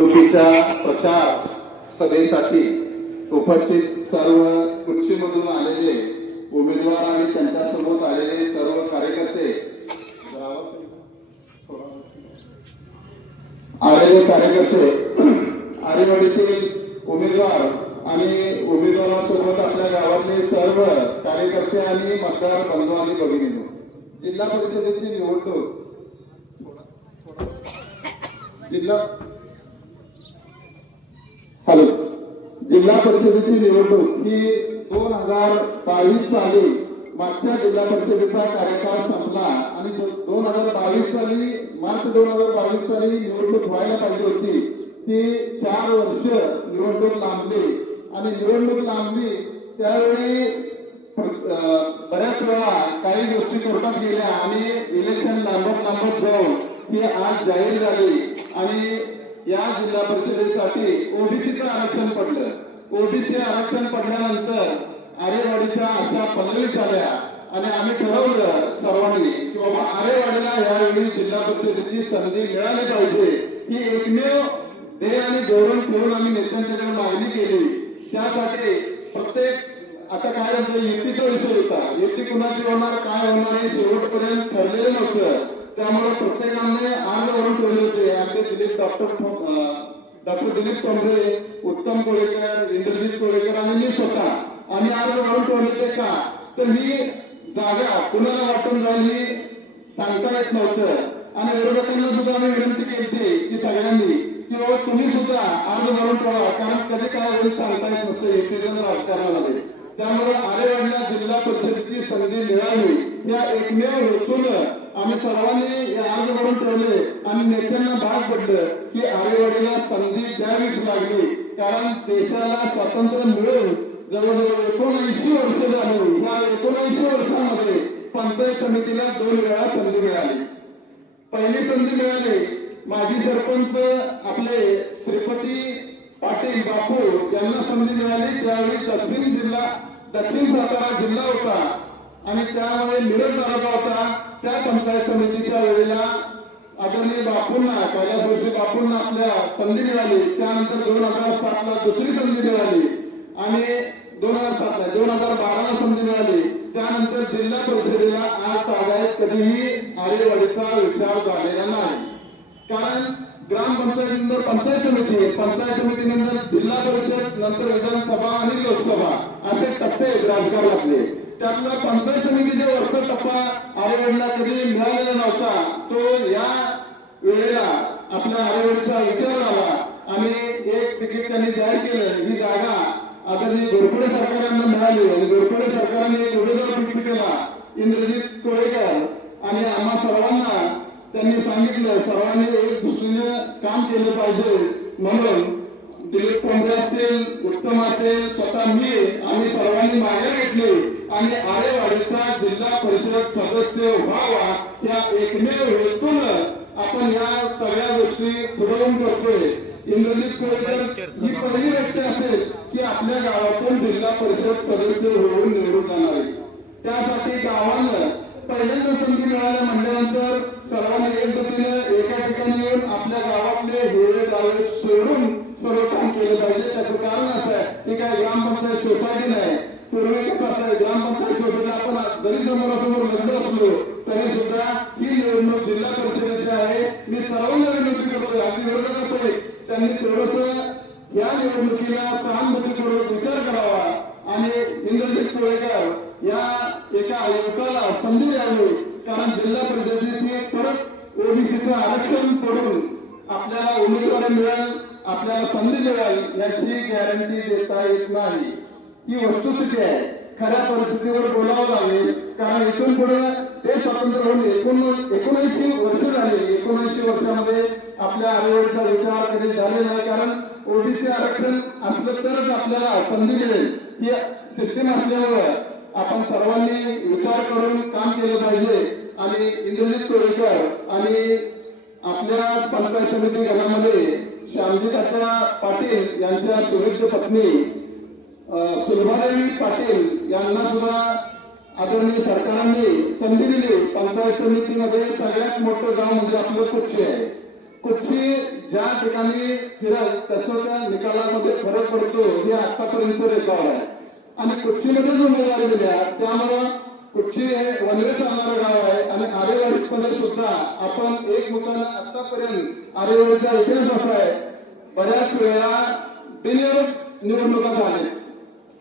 निवडणुकीच्या प्रचार सभेसाठी उपस्थित सर्व कुर्चीमधून आलेले उमेदवार आणि त्यांच्यासोबत आलेले सर्व कार्यकर्ते आरेवाडीतील उमेदवार आणि उमेदवारांसोबत आपल्या गावातले सर्व कार्यकर्ते आणि मतदार बंधू आणि भगिनींनो, जिल्हा परिषदेची निवडणूक जिल्हा परिषदेची निवडणूक ही 2022 साली मागच्या जिल्हा परिषदेचा कार्यकाळ संपला आणि 2022 साली मार्च 2022 साली निवडणूक व्हायला पाहिजे होती. ती 4 वर्ष निवडणूक लांबली आणि निवडणूक लांबली त्यावेळी बऱ्याच वेळा काही गोष्टी कोर्टात गेल्या आणि इलेक्शन लांबत जाऊन ही आज जाहीर झाली आणि या जिल्हा परिषदेसाठी ओबीसीचं आरक्षण पडलं. ओबीसी आरक्षण पडल्यानंतर आरेवाडीच्या अशा पदवी झाल्या आणि आम्ही ठरवलं सर्वांनी की बाबा आरेवाडीला यावेळी जिल्हा परिषदेची संधी मिळाली पाहिजे. ही एकमेव ध्येय आणि धोरण ठेवून आम्ही नेत्यांच्याकडे मागणी केली. त्यासाठी प्रत्येक आता काय होतं, युतीचा विषय होता. युती कुणाची होणार काय होणार हे शेवटपर्यंत ठरलेलं नव्हतं. त्यामुळे प्रत्येकाने अर्ज भरून ठेवले होते. आमचे डॉक्टर दिलीप टोंबरे, उत्तम कोळेकर, इंद्रजित कोळेकर आणि मी स्वतः आम्ही अर्ज भरून ठेवले होते. का तर ही जागा कुणाला वाटून जाईल ही सांगता येत नव्हतं आणि विरोधकांना सुद्धा आम्ही विनंती केली की सगळ्यांनी की बाबा तुम्ही सुद्धा अर्ज भरून ठेवा, कारण कधी काय होईल सांगता येत नसतं युतीच्या राजकारणामध्ये. त्यामुळे आरेवाडीला जिल्हा परिषदेची संधी मिळावी या एकमेव हेतूनं आम्ही सर्वांनी अर्ज भरून ठेवले आणि नेत्यांना भाग पडलं की आरेवाडीला संधी द्यावीच लागली. कारण देशाला स्वातंत्र्य मिळून जवळजवळ 79 वर्ष झाली. या 79 वर्षामध्ये पंचायत समितीला 2 वेळा संधी मिळाली. पहिली संधी मिळाली माजी सरपंच आपले श्रीपती पाटील बापू यांना संधी मिळाली. त्यावेळी दक्षिण सातारा जिल्हा होता आणि त्यामुळे मिरज तालुका होता. त्या पंचायत समितीच्या वेळेला आदरणीय बापूंना कैलास जोशी बापूंना आपल्या संधी मिळाली. त्यानंतर 2007 ला दुसरी संधी मिळाली आणि 2012 ला संधी मिळाली. त्यानंतर जिल्हा परिषदेला आज तागायत कधीही आरेवाडीचा विचार झालेला नाही. कारण ग्रामपंचायतीनंतर पंचायत समितीनंतर जिल्हा परिषद, नंतर विधानसभा आणि लोकसभा असे टप्पे राजकारणातले. त्यातला पंचायत समितीच्या वरचा टप्पा आरेवाडीला कधी मिळालेला नव्हता. तो या वेळेला आपल्या आरेवाडीचा विचार झाला आणि एक तिकीट त्यांनी जाहीर केलं. ही जागा आदरणीय घोरपडे सरकारांना मिळाली आणि घोरपडे सरकारने एक उमेदवार फिक्स केला, इंद्रजित कोळेकर. आणि आम्हा सर्वांना त्यांनी सांगितलं सर्वांनी एक दुसरीने काम केलं पाहिजे. म्हणून दिलीप टोंबरे असेल, उत्तम असेल, स्वतः मी आम्ही सर्वांनी मागे घेतली आणि आरेवाडीचा जिल्हा परिषद सदस्य व्हावा या एकमेव हेतून आपण या सगळ्या गोष्टी पुढवून करतोय. इंद्रजित कोळेकर ही पहिली व्यक्ती असेल की आपल्या गावातून जिल्हा परिषद सदस्य होऊन निवडून जाणार आहे. त्यासाठी गावानं पहिल्यांदा संधी मिळाल्या म्हटल्यानंतर सर्वांनी एकजुटीने एका ठिकाणी येऊन आपल्या गावातले हेवे दावे सोडून सर्व काम केलं पाहिजे. त्याचं कारण असं आहे की काय ग्रामपंचायत सोसायटी नाही. पूर्वी कसं असं ग्रामपंचायत सोसायटीला आपण जरी समोरासमोर लढलो असलो तरी सुद्धा ही निवडणूक जिल्हा परिषदेची आहे. मी सर्वांना विनंती करतोय, अगदी विरोधक असेल त्यांनी थोडस या निवडणुकीला सहानुभूतीपूर्वक विचार करावा आणि इंद्रजित कोळेकर या एका युवकाला संधी द्यावी. कारण जिल्हा परिषदेची परत ओबीसीचं आरक्षण पडून आपल्याला उमेदवारी मिळेल, आपल्याला संधी मिळेल याची गॅरंटी देता येत नाही. ही वस्तुस्थिती आहे. खऱ्या परिस्थितीवर बोलावं लागेल. कारण इथून पुढे ते स्वातंत्र्य होऊन 79 वर्ष झाली. 79 वर्षामध्ये आपल्या आरेवाडीचा विचार कधी झाले नाही. कारण ओबीसी आरक्षण असलं तरच आपल्याला संधी मिळेल ही सिस्टीम असल्यामुळे आपण सर्वांनी विचार करून काम केलं पाहिजे. आणि इंद्रजित कोळेकर आणि आपल्या पंचायत समिती गणामध्ये श्यामजी काका पाटील यांच्या सुविद्य पत्नी सुलभादेवी पाटील यांना सुद्धा आदरणीय सरकारांनी संधी दिली. पंचायत समितीमध्ये सगळ्यात मोठं गाव म्हणजे आपलं कुच्ची आहे. कुठची ज्या ठिकाणी फिरल तसं त्या निकालामध्ये फरक पडतो हे आतापर्यंत रेकॉर्ड आहे. आणि कुच्चीमध्येच उमेदवारी दिल्या त्यामुळं कुच्ची हे वनवे चालणारं गाव आहे आणि आरेवाडीमध्ये सुद्धा आपण एकमुखानं आतापर्यंत आरेवाडीचा इतिहास असा आहे बऱ्याच वेळा बिनविरोध निवडणुका झाल्या.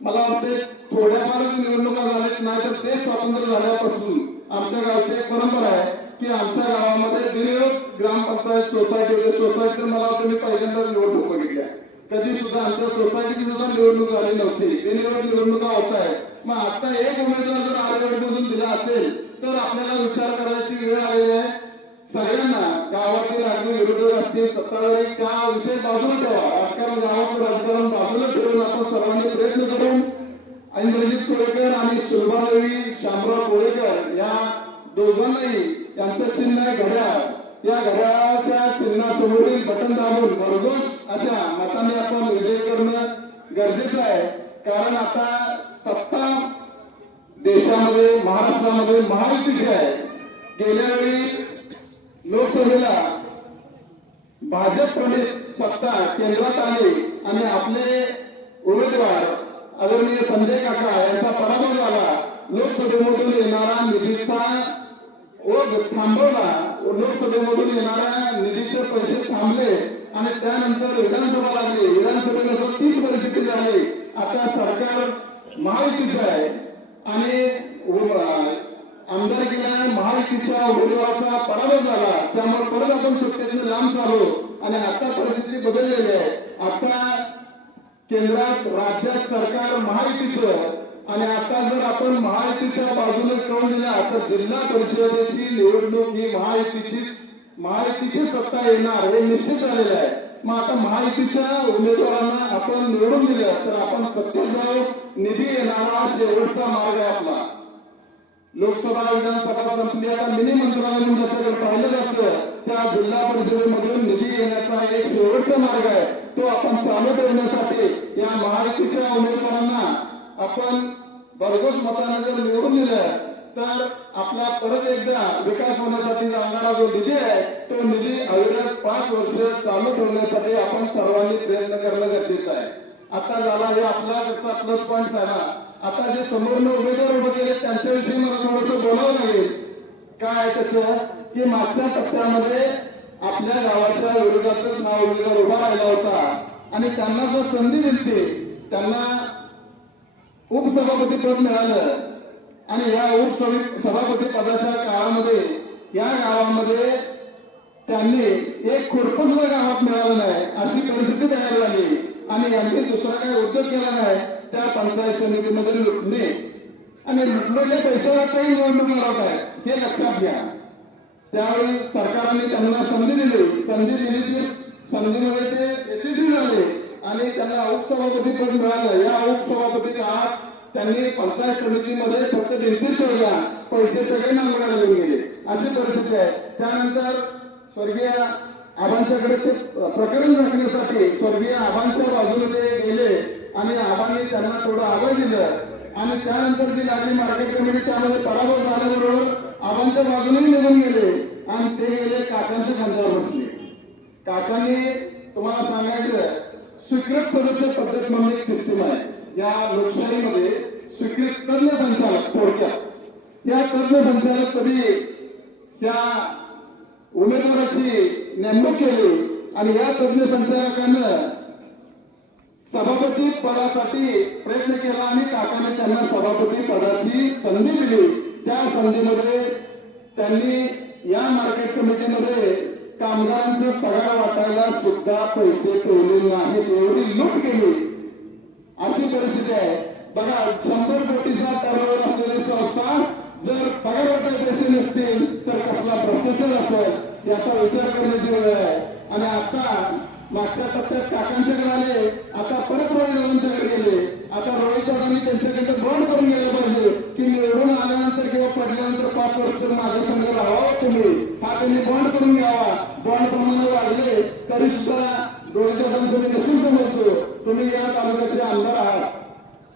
मला वाटते थोड्याफारच निवडणुका झाल्यात नाही तर ते स्वातंत्र्य झाल्यापासून आमच्या गावची एक परंपरा आहे की आमच्या गावामध्ये बिनविरोध ग्रामपंचायत सोसायटी होते. सोसायटी मला वाटतं मी पहिल्यांदाच निवडणूक बघितल्या. कधी सुद्धा आमच्या सोसायटीची सुद्धा निवडणूक झाली नव्हती. बिनविरोध निवडणुका होत आहे. मग आता एक उमेदवार जर आरेवाडीमधून दिला असेल तर आपल्याला विचार करायची वेळ आलेली आहे. सगळ्यांना गावातील अगदी विरोधक असतील सत्ताधारी त्या विषय बाजूला ठेवा. राजकारण गावाचं राजकारण बाजूला ठेवून आपण सर्वांनी प्रयत्न करून इंद्रजित कोळेकर आणि सुलभादेवी शामराव कोळेकर या दोघांनाही यांचं चिन्ह आहे घड्याळ. या घड्याळाच्या चिन्हासमोरील बटन दाबून भरघोस अशा मताने आपण विजय करणं गरजेचं आहे. कारण आता सत्ता देशामध्ये महाराष्ट्रामध्ये महायुतीची आहे. गेल्या वेळी लोकसभेला भाजप प्रणित सत्ता केंद्रात आली आणि आपले उमेदवार आदरणीय संजय काका यांचा पराभव झाला. लोकसभेमधून येणारा निधीचा ओघ थांबवला. लोकसभेमधून येणाऱ्या निधीचे पैसे थांबले आणि त्यानंतर विधानसभा लागली. विधानसभेला तीच परिस्थिती झाली. आता सरकार महायुतीचं आहे आणि आमदारकीला महायुतीच्या उमेदवाराचा पराभव झाला. त्यामुळे परत आपण सत्तेतून लांब झालो आणि आता परिस्थिती बदललेली आहे. आता केंद्रात राज्यात सरकार महायुतीचं आणि आता जर आपण महायुतीच्या बाजूने कौल दिला तर जिल्हा परिषदेची निवडणूक ही महायुतीची सत्ता येणार हे निश्चित झालेलं आहे. मग आता महायुतीच्या उमेदवारांना आपण निवडून दिलं तर आपण सत्तेत जाऊ. निधी येणारा शेवटचा मार्ग आहे आपला. लोकसभा विधानसभा संपली आता मिनी मंत्रालय म्हणून ज्याच्याकडे पाहिलं जातं त्या जिल्हा परिषदेमधून निधी येण्याचा एक शेवटचा मार्ग आहे. तो आपण चालू ठेवण्यासाठी या महायुतीच्या उमेदवारांना आपण भरघोस मताने जर निवडून दिलं तर आपला परत एकदा विकास होण्यासाठी लागणारा जो निधी आहे तो निधी अविरत 5 वर्ष चालू ठेवण्यासाठी आपण सर्वांनी प्रयत्न करणं गरजेचं आहे. आता झाला हे आपला प्लस पॉईंट आहे ना. आता जे समोरनं उमेदवार उभे केले त्यांच्याविषयी मला थोडंसं बोलावं लागेल. काय त्याचं की मागच्या टप्प्यामध्ये आपल्या गावाच्या विरोधातच हा उमेदवार उभा राहिला होता आणि त्यांना जो संधी दिली त्यांना उपसभापती पद मिळालं आणि या उपसभापती पदाच्या काळामध्ये या गावामध्ये त्यांनी एक खुरपं सुद्धा गावात मिळालं नाही अशी परिस्थिती तयार झाली आणि यांनी दुसरा काही उद्योग केला नाही. त्या पंचायत समितीमध्ये लुटणे आणि लुटलेल्या पैशावर काही निवडणूक लढवत आहे हे लक्षात घ्या. त्यावेळी सरकारने त्यांना संधी दिली ती संधीमध्ये ते यशस्वी झाले आणि त्यांना उपसभापती पद मिळालं. या उपसभापती काळात त्यांनी पंचायत समितीमध्ये फक्त भिंतीच ठेवल्या. पैसे सगळे नांगराला घेऊन गेले अशी परिस्थिती आहे. त्यानंतर स्वर्गीय आबांच्याकडे ते प्रकरण झाकण्यासाठी स्वर्गीय आबांच्या बाजूने ते गेले आणि आबांनी त्यांना थोडं अभय दिलं आणि त्यानंतर जी लागली मार्केट कमिटी त्यामध्ये पराभव झाल्याबरोबर आबांच्या बाजूनेही निघून गेले आणि ते गेले काकांच्या खांद्यावर बसले. काकांनी तुम्हाला सांगायचं स्वीकृत सदस्य पद्धत म्हणून एक सिस्टीम आहे या लोकशाहीमध्ये. स्वीकृत तज्ञ संचालक थोडक्यात या तज्ञ संचालक कधी या उमेदवाराची नेमणूक केली आणि या तज्ञ संचालकानं सभापती पदासाठी प्रयत्न केला आणि काकाने त्यांना सभापती पदाची संधी दिली. त्या संधीमध्ये त्यांनी या मार्केट कमिटीमध्ये कामगारांचा पगार वाटायला सुद्धा पैसे ठेवले नाहीत. एवढी लूट केली अशी परिस्थिती आहे. बघा 100 कोटीचा टर्नओव्हर असलेली संस्था जर पगार वाटायला पैसे नसतील तर कसला भ्रष्टाचार असेल याचा विचार करण्याची वेळ आहे. आणि आता मागच्या टप्प्यात काकांच्याकडे आले आता परत रोहितदादांच्याकडे गेले. आता रोहितदादांनी त्यांच्याकडे बॉन्ड करून गेलं पाहिजे की निवडून आल्यानंतर किंवा पडल्यानंतर 5 वर्ष माझ्या संघ राहावं तुम्ही हा त्यांनी बॉन्ड करून घ्यावा. बॉन्ड प्रमाणे वाढले तरी सुद्धा रोहितदादांचं मी नसून समजतो तुम्ही या तालुक्याचे आमदार आहात.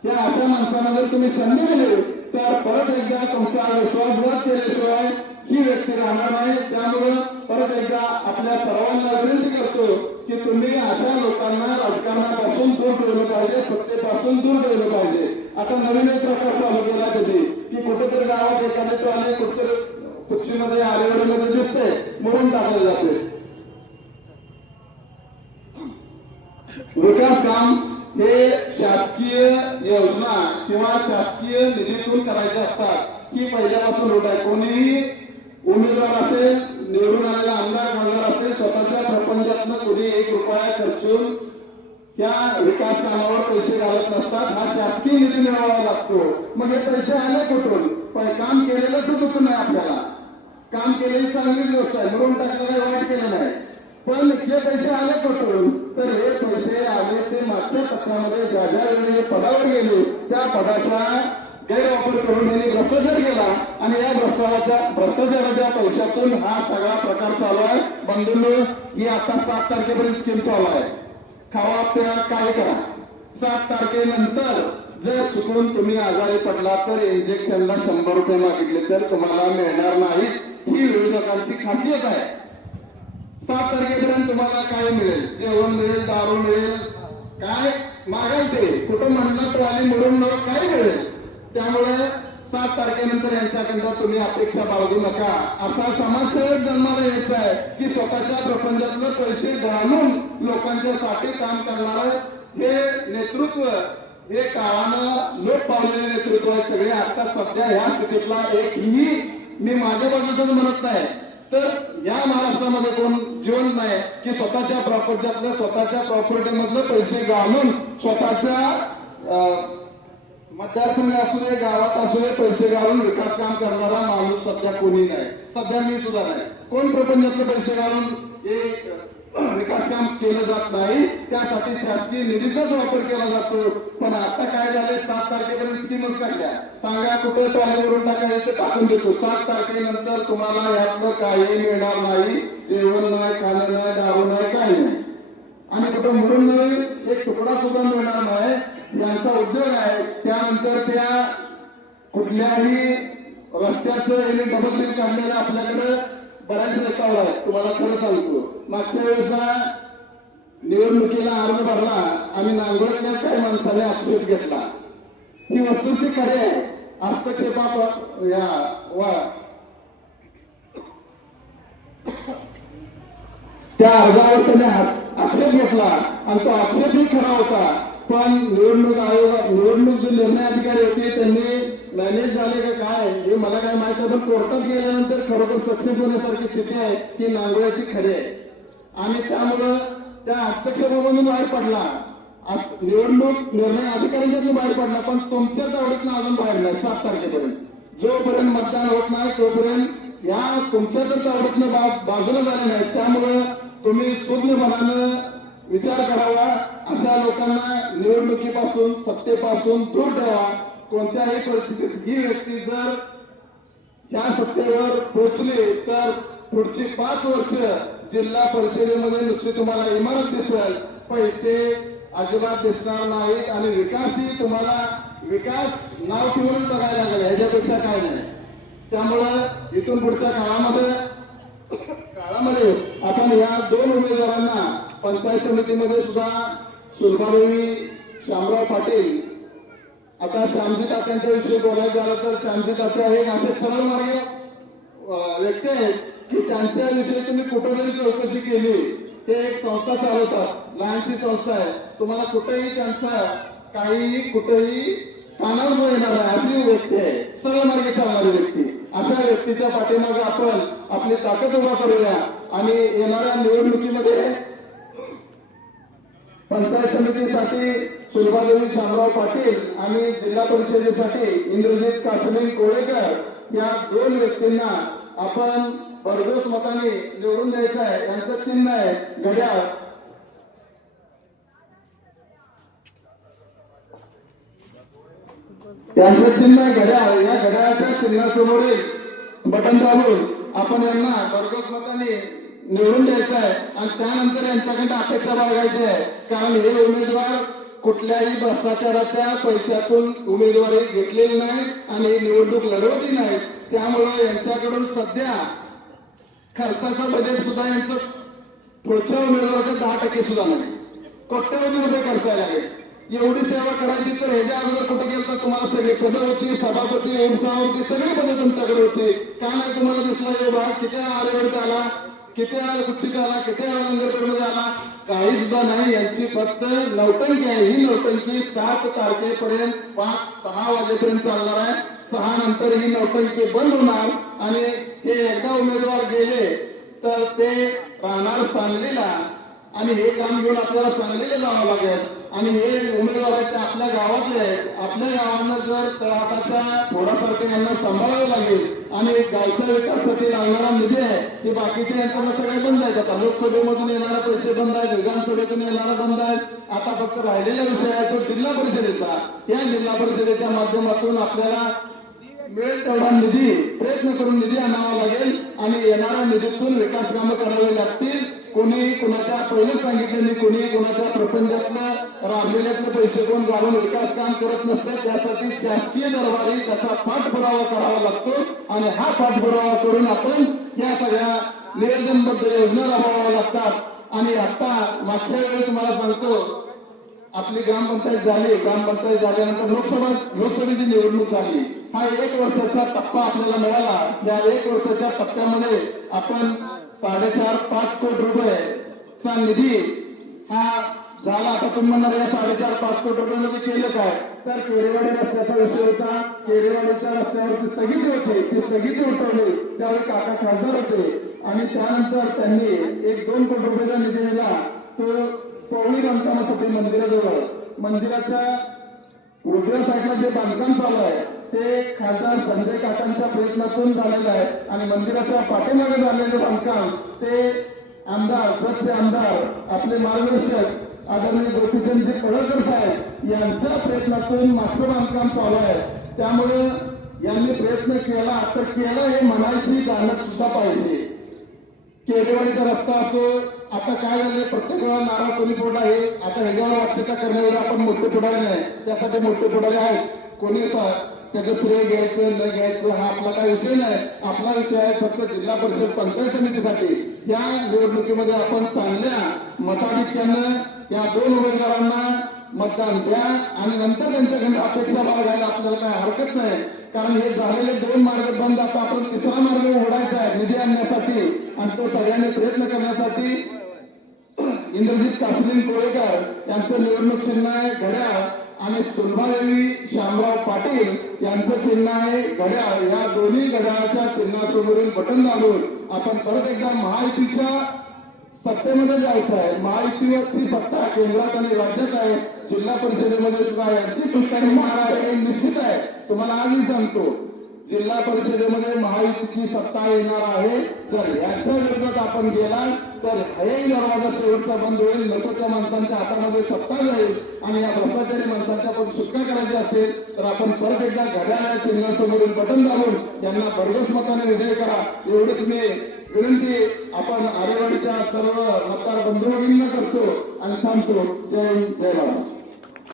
या अशा माणसांना जर तुम्ही संधी दिली तर परत एकदा तुमचा विश्वासघात केल्याशिवाय ही व्यक्ती राहणार नाही. त्यामुळं परत एकदा आपल्या सर्वांना विनंती करतो की तुम्ही अशा लोकांना राजकारणापासून दूर ठेवलं पाहिजे, सत्तेपासून दूर ठेवलं पाहिजे. आता नवीन एक प्रकार चालू केला कधी की कुठेतरी गावात एखादे टॉयलेट कुठेतरी कुक्षीमध्ये आरेवाडीमध्ये दिसते म्हणून टाकले जाते. विकास काम हे शासकीय योजना किंवा शासकीय निधीतून करायचे असतात. ही पहिल्यापासून रूट आहे. कोणीही उमेदवार असेल, निवडून आलेला आमदार खासदार असेल, स्वतःच्या प्रपंचातनं कोणी 1 रुपया खर्चून त्या विकास कामावर पैसे घालत नसतात. हा शासकीय निधी मिळवावा लागतो. मग हे पैसे आले कुठून? काम केलेलंच दुःख नाही. आपल्याला काम केलेली चांगलीच गोष्ट आहे, म्हणून टाकलेलं वाईट केलं नाही. पण हे पैसे आले कुठून? तर हे पैसे आले ते मागच्या टप्प्यामध्ये ज्या ज्या वेळी पदावर गेले त्या पदाचा गैरवापर करून यांनी भ्रष्टाचार केला आणि या भ्रष्टाचाराच्या पैशातून हा सगळा प्रकार चालू आहे. बंधूंनो, ही आता 7 तारखेपर्यंत स्कीम चालू आहे. खावा प्या काय करा. 7 तारखेनंतर जर चुकून तुम्ही आजारी पडला तर इंजेक्शनला 100 रुपये मागितले तर तुम्हाला मिळणार नाही. ही विरोधकांची खासियत आहे. 7 तारखेपर्यंत तुम्हाला काय मिळेल? जेवण मिळेल, दारू मिळेल, काय मागाल ते. कुठं म्हणणं टोळी मिळून काय मिळेल? त्यामुळे 7 तारखेनंतर यांच्याकडनं तुम्ही अपेक्षा बाळगू नका. असा समाजसेवक जन्माला यायचा आहे की स्वतःच्या प्रपंचातलं पैसे घालून लोकांच्यासाठी काम करणार हे नेतृत्व, हे काळानं लोप पावलेले नेतृत्व आहे. सगळे आता सध्या ह्या स्थितीतला एकही मी माझ्या बाजूच म्हणत नाही तर या महाराष्ट्रामध्ये कोण जिवंत नाही की स्वतःच्या प्रपंचातलं, स्वतःच्या प्रॉपर्टीमधलं पैसे घालून स्वतःच्या मतदारसंघ असू दे, गावात असू दे, पैसे घालून विकास काम करणारा माणूस सध्या कोणी नाही. सध्या मी सुद्धा नाही. कोण प्रपंचातले पैसे घालून एक विकास काम केलं जात नाही. त्यासाठी शासकीय निधीचाच वापर केला जातो. पण आता काय झाले? 7 तारखेपर्यंत स्कीमच काढल्या. सांगा कुठे टॉयलेटवरून टाकायचं ते टाकून देतो. 7 तारखेनंतर तुम्हाला यातलं काही मिळणार नाही. जेवण नाही, खाणं नाही, दारू नाही, काही नाही. आणि कुठं म्हणून नाही, एक तुकडा सुद्धा मिळणार नाही. यांचा उद्योग आहे. त्यानंतर त्या कुठल्याही रस्त्याचं यांनी डबल लिंक काढलेलं आपल्याकडे बऱ्याच रेकॉर्ड आहे. तुम्हाला खरं सांगतो, मागच्या वेळेसला निवडणुकीला अर्ज भरला, आम्ही नांगोळ्यातल्या काही माणसाने आक्षेप घेतला. ही वस्तुस्थिती खरी आहे. हस्तक्षेपा त्या अर्जावर त्याने आक्षेप घेतला आणि तो आक्षेपही खरा होता. पण निवडणूक आयोग, निवडणूक जे निर्णय अधिकारी होते त्यांनी मॅनेज झाले का काय हे मला काय माहिती आहे. पण कोर्टात गेल्यानंतर खरोखर सक्सेस होण्यासारखी स्थिती आहे ती नांगोळ्याची खरी आहे. आणि त्यामुळं त्या हस्तक्षेपामधून बाहेर पडला, निवडणूक निर्णय अधिकाऱ्यांच्यातून बाहेर पडला. पण तुमच्या तावडीतनं अजून बाहेर नाही. 7 तारखेपर्यंत जोपर्यंत मतदान होत नाही तोपर्यंत या तुमच्या तर तावडीतनं बाजूला झाले नाही. त्यामुळं तुम्ही सूज्ञपणानं विचार करावा. अशा लोकांना निवडणुकीपासून, सत्तेपासून दूर ठेवा. कोणत्याही परिस्थितीत ही व्यक्ती जर या सत्तेवर पोहोचली तर पुढची 5 वर्ष जिल्हा परिषदेमध्ये नुसती तुम्हाला इमारत दिसेल, पैसे अजिबात दिसणार नाहीत आणि विकासही तुम्हाला विकास नाव ठेवूनच बघायला लागेल. ह्याच्यापेक्षा काय नाही. त्यामुळं इथून पुढच्या काळामध्ये आपण या 2 उमेदवारांना पंचायत समितीमध्ये सुद्धा सुलभादेवी, शामराव पाटील. आता श्यामजी तात्यांच्या विषयी बोलायचं झालं तर श्यामजी तात्या हे असे सरळ मार्ग व्यक्ती आहेत की त्यांच्याविषयी तुम्ही कुठं जरी चौकशी केली, ते एक संस्था चालवतात, लहानशी संस्था आहे. तुम्हाला कुठेही त्यांचा काहीही कुठेही कानावर येणार आहे अशी व्यक्ती आहे. सरळ मार्गे चालणारी व्यक्ती. अशा व्यक्तीच्या पाठीमागे आपण आपली ताकद उभा करूया आणि येणाऱ्या निवडणुकीमध्ये पंचायत समितीसाठी सुलभादेवी शामराव पाटील आणि जिल्हा परिषदेसाठी इंद्रजित कासनी कोळेकर या 2 व्यक्तींना आपण भरघोस मताने निवडून द्यायचं आहे. यांचं चिन्ह आहे घड्याळ. त्यांचं चिन्ह आहे घड्याळ. या घड्याळाच्या चिन्हासमोरील बटन दाबून आपण यांना भरघोस मताने निवडून द्यायचं आहे आणि त्यानंतर यांच्याकडे अपेक्षा बाळगायची आहे. कारण हे उमेदवार कुठल्याही भ्रष्टाचाराच्या पैशातून उमेदवारी घेतलेली नाही आणि निवडणूक लढवली नाही. त्यामुळं यांच्याकडून सध्या खर्चाचं बजेट सुद्धा यांचं पुढच्या उमेदवाराच्या 10% सुद्धा नाही. कोट्यवधी रुपये खर्च लागेल. एवढी सेवा करायची तर ह्याच्या अगोदर कुठे गेलं तर तुम्हाला सगळी पदं होती, सभापती, ओमसभापती सगळी पदं तुमच्याकडे होती. का नाही तुम्हाला दिसला हे भाग? किती वेळा आरेवडीत आला, किती वेळा कुच्चीत आला, किती वेळा लंगरपेठमध्ये आला? काही सुद्धा नाही. यांची फक्त नौटंकी आहे. ही नौटंकी 7 तारखेपर्यंत 5-6 वाजेपर्यंत चालणार आहे. 6 नंतर ही नौटंकी बंद होणार आणि हे एकदा उमेदवार गेले तर ते राहणार सांगलीला आणि हे काम घेऊन आपल्याला सांगलीला जावं लागेल. आणि हे उमेदवाराच्या आपल्या गावातले आहेत. आपल्या गावांना जर तळहाताच्या थोडासारखं यांना सांभाळावं लागेल आणि गावच्या विकासासाठी लागणारा निधी आहे ते बाकीच्या यंत्रणा सगळे बंद आहेत. आता लोकसभेमधून येणारे पैसे बंद आहेत, विधानसभेतून येणारा बंद आहेत. आता फक्त राहिलेला विषय आहे तो जिल्हा परिषदेचा. या जिल्हा परिषदेच्या माध्यमातून आपल्याला मिळेल तेवढा निधी प्रयत्न करून निधी आणावा लागेल आणि येणाऱ्या निधीतून विकास कामं करावी लागतील. कोणी कोणाच्या पहिले सांगितलेले, कोणी कोणाच्या प्रपंचातलं राबलेल्यातले पैसे कोण घालून विकास काम करत नसतात. त्यासाठी शासकीय दरबारी त्याचा पाठपुरावा करावा लागतो आणि हा पाठपुरावा करून आपण या सगळ्या नियोजनबद्ध योजना राबवाव्या लागतात. आणि आता मागच्या वेळी तुम्हाला सांगतो आपली ग्रामपंचायत झाली. ग्रामपंचायत झाल्यानंतर लोकसभेची निवडणूक झाली. हा 1 वर्षाचा टप्पा आपल्याला मिळाला. या 1 वर्षाच्या टप्प्यामध्ये आपण 4.5-5 कोटी रुपयेचा निधी हा झाला. आता तुम्ही म्हणणार या 4.5-5 कोटी रुपयामध्ये केलं काय? तर केरेवाडी रस्त्याचा विषय होता. केरेवाडीच्या रस्त्यावरची स्थगिती होती, ती स्थगिती उठवली. त्यावेळी काका खासदार होते आणि त्यानंतर त्यांनी 1-2 कोटी रुपयाचा निधी दिला. तो पवळी बांधकामासाठी मंदिराजवळ, मंदिराच्या उजव्या साईडला जे बांधकाम चालू आहे ते खासदार संजय काकांच्या प्रयत्नातून झालेलं आहे. आणि मंदिराच्या पाठीमागे झालेले बांधकाम ते आमदार, सच्चे आमदार, आपले मार्गदर्शक आदरणीय गोपीचंदजी पडळकर साहेब यांच्या प्रयत्नातून मागचं बांधकाम चालू आहे. त्यामुळे यांनी प्रयत्न केला तर केला हे म्हणायची जाणत सुद्धा पाहिजे. केरेवाडीचा रस्ता असो, आता काय झाले प्रत्येक वेळा नारळ कोणी फोड आहे. आता ह्याच्यावर वाच्यता करण्यावर आपण मोठे पुढारी नाही, त्यासाठी मोठे पुढारी आहेत. कोणी त्याचं श्रेय घ्यायचं न घ्यायचं हा आपला काही विषय नाही. आपला विषय आहे फक्त जिल्हा परिषद पंचायत समितीसाठी या निवडणुकीमध्ये आपण चांगल्या मताधिक्यानं या 2 उमेदवारांना मतदान द्या आणि नंतर त्यांच्याकडे अपेक्षा बाळगायला आपल्याला काय हरकत नाही. कारण हे झालेले 2 मार्ग बंद, आता आपण 3रा मार्ग उघडायचा आहे निधी आणण्यासाठी आणि तो सगळ्यांनी प्रयत्न करण्यासाठी इंद्रजित कासलीन कोळेकर यांचं निवडणूक चिन्ह आहे घड्याळ आणि सुलभादेवी शामराव पाटील यांचं चिन्ह आहे घड्याळ. या दोन्ही घड्याळाच्या चिन्हासमोरील बटन दाबून आपण परत एकदा महायुतीच्या सत्तेमध्ये जायचं आहे. महायुतीवरची सत्ता केंद्रात आणि राज्यात आहे. जिल्हा परिषदेमध्ये सुद्धा यांची सत्ता येणार आहे हे निश्चित आहे. तुम्हाला आजही सांगतो जिल्हा परिषदेमध्ये महायुतीची सत्ता येणार आहे. जर याच्या विरोधात आपण गेला तर हाही दरवाजा शेवटचा बंद होईल. नको त्या माणसांच्या हातामध्ये सत्ता जाईल आणि या भ्रष्टाचारी माणसांच्या आपण सुटका करायची असेल तर आपण परत एकदा घड्याळ चिन्हासमोरील बटन दाबून यांना भरघोस मताने विजय करा एवढीच मी विनंती आपण आरेवाडीच्या सर्व मतदार बंधू भगिनींना करतो आणि थांबतो. जय हिंद, जय भारत.